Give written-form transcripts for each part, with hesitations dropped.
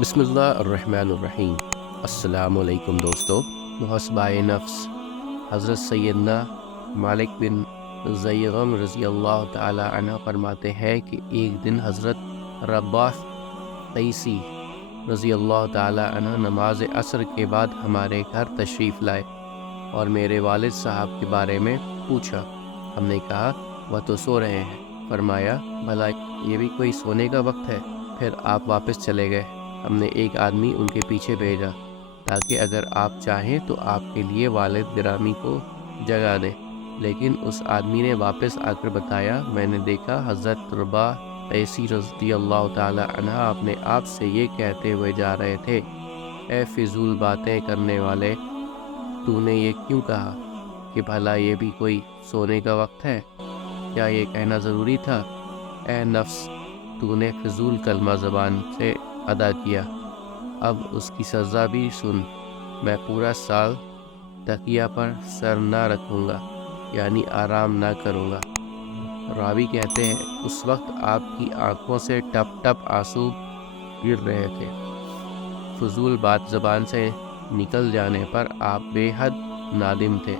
بسم اللہ الرحمن الرحیم۔ السلام علیکم دوستو۔ محاسبہ نفس حضرت سیدنا مالک بن زیغم رضی اللہ تعالی عنہ فرماتے ہیں کہ ایک دن حضرت رباح قیسی رضی اللہ تعالی عنہ نماز عصر کے بعد ہمارے گھر تشریف لائے اور میرے والد صاحب کے بارے میں پوچھا۔ ہم نے کہا وہ تو سو رہے ہیں۔ فرمایا بھلا یہ بھی کوئی سونے کا وقت ہے؟ پھر آپ واپس چلے گئے۔ ہم نے ایک آدمی ان کے پیچھے بھیجا تاکہ اگر آپ چاہیں تو آپ کے لیے والد گرامی کو جگا دیں، لیکن اس آدمی نے واپس آ کر بتایا میں نے دیکھا حضرت رباح قیسی رضی اللہ تعالی عنہ اپنے آپ سے یہ کہتے ہوئے جا رہے تھے، اے فضول باتیں کرنے والے، تو نے یہ کیوں کہا کہ بھلا یہ بھی کوئی سونے کا وقت ہے؟ کیا یہ کہنا ضروری تھا؟ اے نفس، تو نے فضول کلمہ زبان سے ادا کیا، اب اس کی سزا بھی سن۔ میں پورا سال تکیہ پر سر نہ رکھوں گا، یعنی آرام نہ کروں گا۔ راوی کہتے ہیں اس وقت آپ کی آنکھوں سے ٹپ ٹپ آنسو گر رہے تھے۔ فضول بات زبان سے نکل جانے پر آپ بے حد نادم تھے۔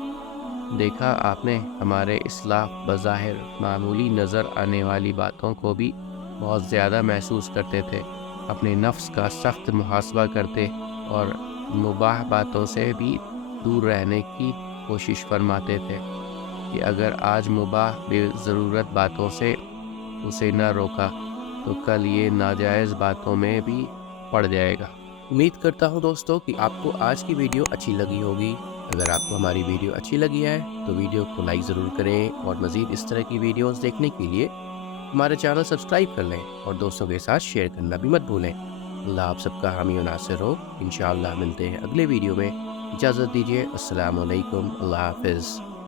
دیکھا آپ نے، ہمارے اسلاف بظاہر معمولی نظر آنے والی باتوں کو بھی بہت زیادہ محسوس کرتے تھے، اپنے نفس کا سخت محاسبہ کرتے اور مباح باتوں سے بھی دور رہنے کی کوشش فرماتے تھے کہ اگر آج مباح بے ضرورت باتوں سے اسے نہ روکا تو کل یہ ناجائز باتوں میں بھی پڑ جائے گا۔ امید کرتا ہوں دوستو کہ آپ کو آج کی ویڈیو اچھی لگی ہوگی۔ اگر آپ کو ہماری ویڈیو اچھی لگی ہے تو ویڈیو کو لائک ضرور کریں اور مزید اس طرح کی ویڈیوز دیکھنے کے لیے ہمارے چینل سبسکرائب کر لیں اور دوستوں کے ساتھ شیئر کرنا بھی مت بھولیں۔ اللہ آپ سب کا حامی و ناصر ہو۔ انشاءاللہ ملتے ہیں اگلے ویڈیو میں۔ اجازت دیجیے، السلام علیکم، اللہ حافظ۔